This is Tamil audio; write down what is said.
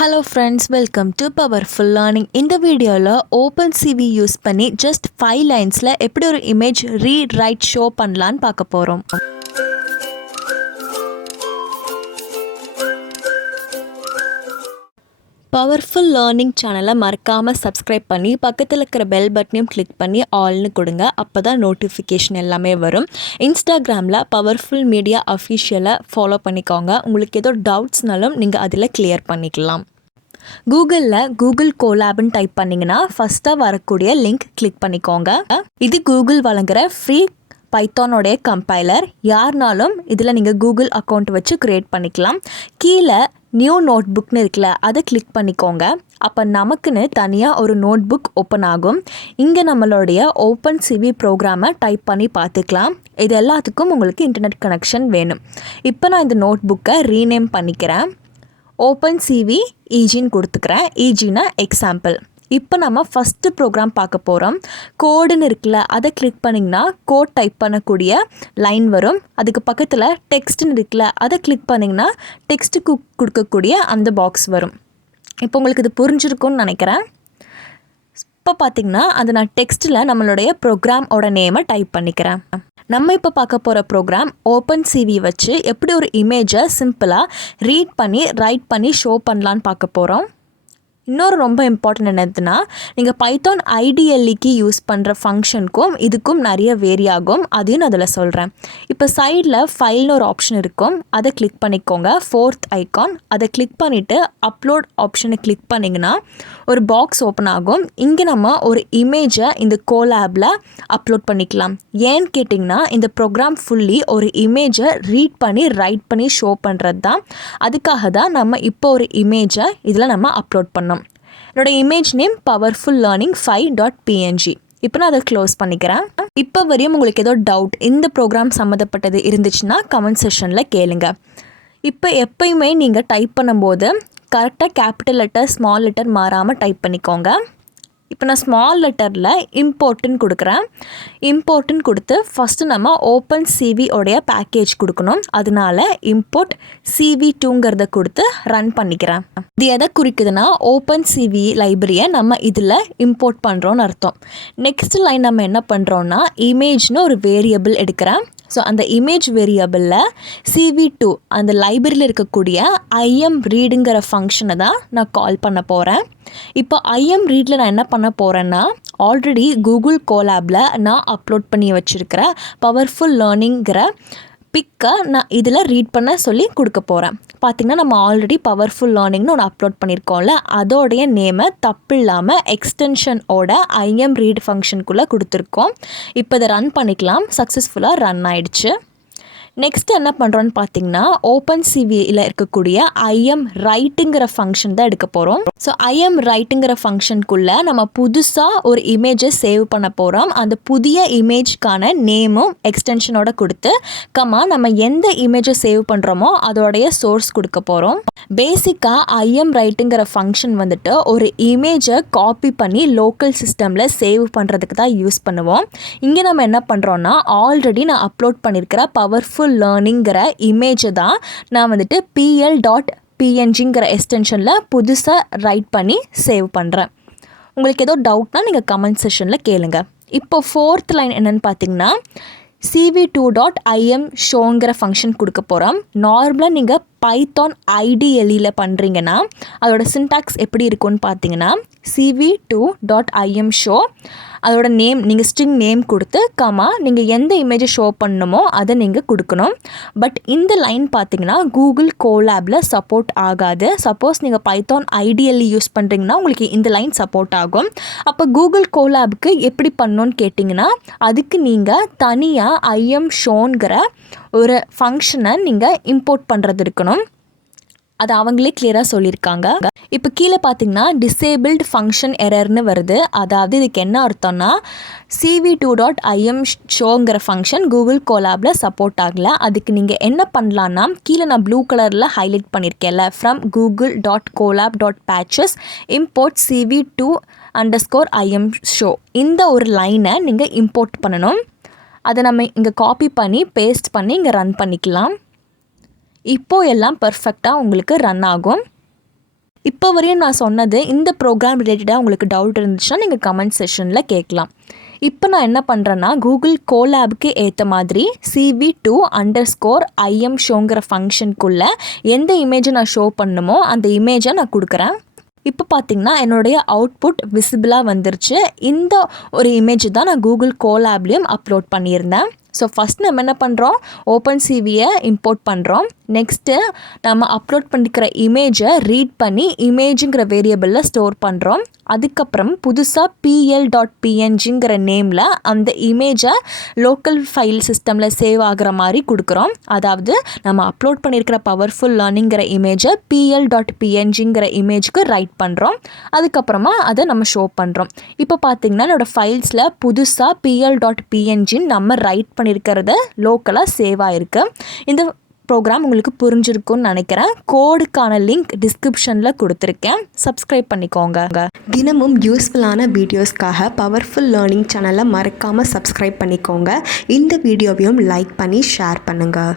Hello friends, welcome to Powerful Learning. இந்த வீடியோல OpenCV யூஸ் பண்ணி just 5 linesல எப்படி ஒரு image read, write, show பண்ணலான்னு பார்க்க போறோம். பவர்ஃபுல் லேர்னிங் சேனலை மறக்காமல் சப்ஸ்கிரைப் பண்ணி பக்கத்தில் இருக்கிற பெல் பட்டனையும் கிளிக் பண்ணி ஆல்னு கொடுங்க. அப்போ தான் நோட்டிஃபிகேஷன் எல்லாமே வரும். இன்ஸ்டாகிராமில் பவர்ஃபுல் மீடியா அஃபிஷியலை ஃபாலோ பண்ணிக்கோங்க. உங்களுக்கு ஏதோ டவுட்ஸ்னாலும் நீங்கள் அதில் கிளியர் பண்ணிக்கலாம். கூகுள் கோலாப்னு டைப் பண்ணிங்கன்னா ஃபஸ்ட்டாக வரக்கூடிய லிங்க் கிளிக் பண்ணிக்கோங்க. இது கூகுள் வழங்குகிற ஃப்ரீ பைத்தானோடைய கம்பைலர். யாருனாலும் இதில் நீங்கள் கூகுள் அக்கௌண்ட் வச்சு க்ரியேட் பண்ணிக்கலாம். கீழே நியூ நோட் புக்னு இருக்குல்ல, அதை கிளிக் பண்ணிக்கோங்க. அப்போ நமக்குன்னு தனியாக ஒரு நோட் புக் ஓப்பன் ஆகும். இங்கே நம்மளுடைய OpenCV ப்ரோக்ராமை டைப் பண்ணி பார்த்துக்கலாம். இது எல்லாத்துக்கும் உங்களுக்கு இன்டர்நெட் கனெக்ஷன் வேணும். இப்போ நான் இந்த நோட் புக்கை ரீநேம் பண்ணிக்கிறேன். OpenCV EGன்னு கொடுத்துக்கிறேன். EGனா எக்ஸாம்பிள். இப்போ நம்ம ஃபஸ்ட்டு ப்ரோக்ராம் பார்க்க போகிறோம். கோடுன்னு இருக்குல்ல, அதை கிளிக் பண்ணிங்கன்னா கோட் டைப் பண்ணக்கூடிய லைன் வரும். அதுக்கு பக்கத்தில் டெக்ஸ்ட்டுன்னு இருக்குல்ல, அதை கிளிக் பண்ணிங்கன்னா டெக்ஸ்ட்டுக்கு கொடுக்கக்கூடிய அந்த பாக்ஸ் வரும். இப்போ உங்களுக்கு இது புரிஞ்சிருக்கும்னு நினைக்கிறேன். இப்போ பார்த்திங்கன்னா அது நான் டெக்ஸ்ட்டில் நம்மளுடைய ப்ரோக்ராமோட நேமை டைப் பண்ணிக்கிறேன். நம்ம இப்போ பார்க்க போகிற ப்ரோக்ராம் OpenCV வச்சு எப்படி ஒரு இமேஜை சிம்பிளாக ரீட் பண்ணி ரைட் பண்ணி ஷோ பண்ணலான்னு பார்க்க போகிறோம். இன்னொரு ரொம்ப இம்பார்ட்டன்ட் என்னதுன்னா, நீங்கள் பைத்தான் ஐடிஎல்லிக்கு யூஸ் பண்ணுற ஃபங்க்ஷனுக்கும் இதுக்கும் நிறைய வேரி ஆகும். அதையும் நான் அதில் சொல்கிறேன். இப்போ சைடில் ஃபைல்னு ஒரு ஆப்ஷன் இருக்கும், அதை கிளிக் பண்ணிக்கோங்க. 4th ஐக்கான் அதை கிளிக் பண்ணிவிட்டு அப்லோட் ஆப்ஷனை கிளிக் பண்ணிங்கன்னா ஒரு பாக்ஸ் ஓப்பன் ஆகும். இங்கே நம்ம ஒரு இமேஜை இந்த கோலாபில் அப்லோட் பண்ணிக்கலாம். ஏன்னு கேட்டிங்கன்னா, இந்த ப்ரோக்ராம் ஃபுல்லி ஒரு இமேஜை ரீட் பண்ணி ரைட் பண்ணி ஷோ பண்ணுறது தான். அதுக்காக தான் நம்ம இப்போ ஒரு இமேஜை இதில் நம்ம அப்லோட் பண்ணோம். என்னோட image name powerful learning 5.png. இப்போ நான் அதை க்ளோஸ் பண்ணிக்கிறேன். இப்போ வரையும் உங்களுக்கு ஏதோ டவுட் இந்த ப்ரோக்ராம் சம்மந்தப்பட்டது இருந்துச்சுன்னா கமெண்ட் செஷனில் கேளுங்க. இப்போ எப்பயுமே நீங்கள் டைப் பண்ணும்போது கரெக்டாக கேபிட்டல் லெட்டர் ஸ்மால் லெட்டர் மாறாமல் டைப் பண்ணிக்கோங்க. இப்போ நான் ஸ்மால் லெட்டரில் இம்போர்ட்டுன்னு கொடுக்குறேன். இம்போர்ட்டுன்னு கொடுத்து ஃபஸ்ட்டு நம்ம OpenCV உடைய பேக்கேஜ் கொடுக்கணும். அதனால இம்போர்ட் CV2ங்கிறத கொடுத்து ரன் பண்ணிக்கிறேன். இது எதை குறிக்குதுன்னா, OpenCV லைப்ரரியை நம்ம இதில் இம்போர்ட் பண்ணுறோன்னு அர்த்தம். நெக்ஸ்ட் லைன் நம்ம என்ன பண்ணுறோன்னா, இமேஜ்னு ஒரு வேரியபிள் எடுக்கிறேன். ஸோ அந்த இமேஜ் வேரியபிளில் CV2 அந்த லைப்ரரியில் இருக்கக்கூடிய IMReadங்கிற ஃபங்க்ஷனை தான் நான் கால் பண்ண போகிறேன். இப்போ IMReadல நான் என்ன பண்ண போகிறேன்னா, ஆல்ரெடி கூகுள் கோலாபில் நான் அப்லோட் பண்ணி வச்சுருக்கிற பவர்ஃபுல் லேர்னிங்கிற பிக்கை நான் இதில் ரீட் பண்ண சொல்லி கொடுக்க போகிறேன். பார்த்திங்கன்னா நம்ம ஆல்ரெடி பவர்ஃபுல் லேர்னிங்னு ஒன்று அப்லோட் பண்ணியிருக்கோம்ல, அதோடைய நேமை தப்பு இல்லாமல் எக்ஸ்டென்ஷனோட IMRead ஃபங்க்ஷனுக்குள்ளே கொடுத்துருக்கோம். இப்போ இதை ரன் பண்ணிக்கலாம். சக்ஸஸ்ஃபுல்லாக ரன் ஆயிடுச்சு. நெக்ஸ்ட் என்ன பண்ணுறோன்னு பார்த்தீங்கன்னா, OpenCVயில் இருக்கக்கூடிய IMWriteங்கிற ஃபங்க்ஷன் தான் எடுக்க போகிறோம். ஸோ IMWriteங்கிற ஃபங்க்ஷனுக்குள்ளே நம்ம புதுசாக ஒரு இமேஜை சேவ் பண்ண போகிறோம். அந்த புதிய இமேஜ்க்கான நேமும் எக்ஸ்டென்ஷனோட கொடுத்து நம்ம எந்த இமேஜை சேவ் பண்ணுறோமோ அதோடைய சோர்ஸ் கொடுக்க போகிறோம். பேசிக்காக IMWriteங்கிற ஃபங்க்ஷன் வந்துட்டு ஒரு இமேஜை காப்பி பண்ணி லோக்கல் சிஸ்டமில் சேவ் பண்ணுறதுக்கு தான் யூஸ் பண்ணுவோம். இங்கே நம்ம என்ன பண்ணுறோன்னா, ஆல்ரெடி நான் அப்லோட் பண்ணியிருக்கிற பவர்ஃபுல் லேர்னிங்கிற இமேஜை தான் நான் வந்துட்டு pl.pngங்கிற எக்ஸ்டென்ஷனில் புதுசாக ரைட் பண்ணி சேவ் பண்ணுறேன். உங்களுக்கு ஏதோ டவுட்னா நீங்கள் கமெண்ட் செஷனில் கேளுங்க. இப்போ 4th லைன் என்னென்னு பார்த்தீங்கன்னா, CV2.imShowங்கிற ஃபங்க்ஷன் கொடுக்க போகிறோம். நார்மலாக நீங்கள் பைத்தான் ஐடிஎல்லியில் பண்ணுறீங்கன்னா அதோட சின்டாக்ஸ் எப்படி இருக்குன்னு பார்த்தீங்கன்னா, CV2.imShow அதோட நேம் நீங்கள் ஸ்ட்ரிங் நேம் கொடுத்து நீங்கள் எந்த இமேஜை ஷோ பண்ணணுமோ அதை நீங்கள் கொடுக்கணும். பட் இந்த லைன் பார்த்தீங்கன்னா கூகுள் கோலாபில் சப்போர்ட் ஆகாது. சப்போஸ் நீங்கள் பைத்தான் ஐடிஎல்லி யூஸ் பண்ணுறீங்கன்னா உங்களுக்கு இந்த லைன் சப்போர்ட் ஆகும். அப்போ கூகுள் கோலாபுக்கு எப்படி பண்ணணும்னு கேட்டிங்கன்னா, அதுக்கு நீங்கள் தனியாக IMShowங்கிற ஒரு ஃபங்க்ஷனை நீங்கள் இம்போர்ட் பண்ணுறது இருக்கணும். அது அவங்களே கிளியராக சொல்லியிருக்காங்க. இப்போ கீழே பார்த்தீங்கன்னா டிசேபிள்டு ஃபங்க்ஷன் எரர்னு வருது. அதாவது இதுக்கு என்ன அர்த்தம்னா, CV2.imShowங்கிற ஃபங்க்ஷன் கூகுள் கோலாபில் சப்போர்ட் ஆகலை. அதுக்கு நீங்கள் என்ன பண்ணலான்னா, கீழே நான் ப்ளூ கலரில் highlight பண்ணியிருக்கேன்ல, from google.colab.patches import CV2_imShow இந்த ஒரு லைனை நீங்கள் இம்போர்ட் பண்ணணும். அதை நம்ம இங்கே காப்பி பண்ணி பேஸ்ட் பண்ணி இங்கே ரன் பண்ணிக்கலாம். இப்போது எல்லாம் பர்ஃபெக்டாக உங்களுக்கு ரன் ஆகும். இப்போ வரையும் நான் சொன்னது இந்த ப்ரோக்ராம் ரிலேட்டடாக உங்களுக்கு டவுட் இருந்துச்சுன்னா நீங்கள் கமெண்ட் செஷனில் கேட்கலாம். இப்போ நான் என்ன பண்ணுறேன்னா கூகுள் கோலாபுக்கு ஏற்ற மாதிரி CV2_IM ஷோங்கிற ஃபங்க்ஷனுக்குள்ளே எந்த இமேஜை நான் ஷோ பண்ணணுமோ அந்த இமேஜை நான் கொடுக்குறேன். இப்போ பார்த்தீங்கன்னா என்னுடைய அவுட்புட் விசிபிளாக வந்துருச்சு. இந்த ஒரு இமேஜ் தான் நான் கூகுள் கோலாப்லேயும் அப்லோட் பண்ணியிருந்தேன். ஸோ ஃபஸ்ட் நம்ம என்ன பண்ணுறோம், ஓப்பன்சிவியை இம்போர்ட் பண்ணுறோம். நெக்ஸ்ட்டு நம்ம அப்லோட் பண்ணிக்கிற இமேஜை ரீட் பண்ணி இமேஜுங்கிற வேரியபிளில் ஸ்டோர் பண்ணுறோம். அதுக்கப்புறம் புதுசாக PL.PNGங்கிற நேமில் அந்த இமேஜை லோக்கல் ஃபைல் சிஸ்டமில் சேவ் ஆகிற மாதிரி கொடுக்குறோம். அதாவது நம்ம அப்லோட் பண்ணியிருக்கிற பவர்ஃபுல் லேர்னிங்கிற இமேஜை PL.PNGங்கிற இமேஜுக்கு ரைட் பண்ணுறோம். அதுக்கப்புறமா அதை நம்ம ஷோ பண்ணுறோம். இப்போ பார்த்திங்கன்னா என்னோடய ஃபைல்ஸில் புதுசாக PL.PNGன்னு நம்ம ரைட் பண்ணியிருக்கிறது லோக்கலாக சேவ் ஆகிருக்கு. இந்த ப்ரோக்ராம் உங்களுக்கு புரிஞ்சிருக்கும்னு நினைக்கிறேன். கோடுக்கான லிங்க் டிஸ்கிரிப்ஷனில் கொடுத்துருக்கேன், சப்ஸ்கிரைப் பண்ணிக்கோங்க. தினமும் யூஸ்ஃபுல்லான வீடியோஸ்க்காக பவர்ஃபுல் லேர்னிங் சேனலை மறக்காமல் சப்ஸ்கிரைப் பண்ணிக்கோங்க. இந்த வீடியோவையும் லைக் பண்ணி ஷேர் பண்ணுங்கள்.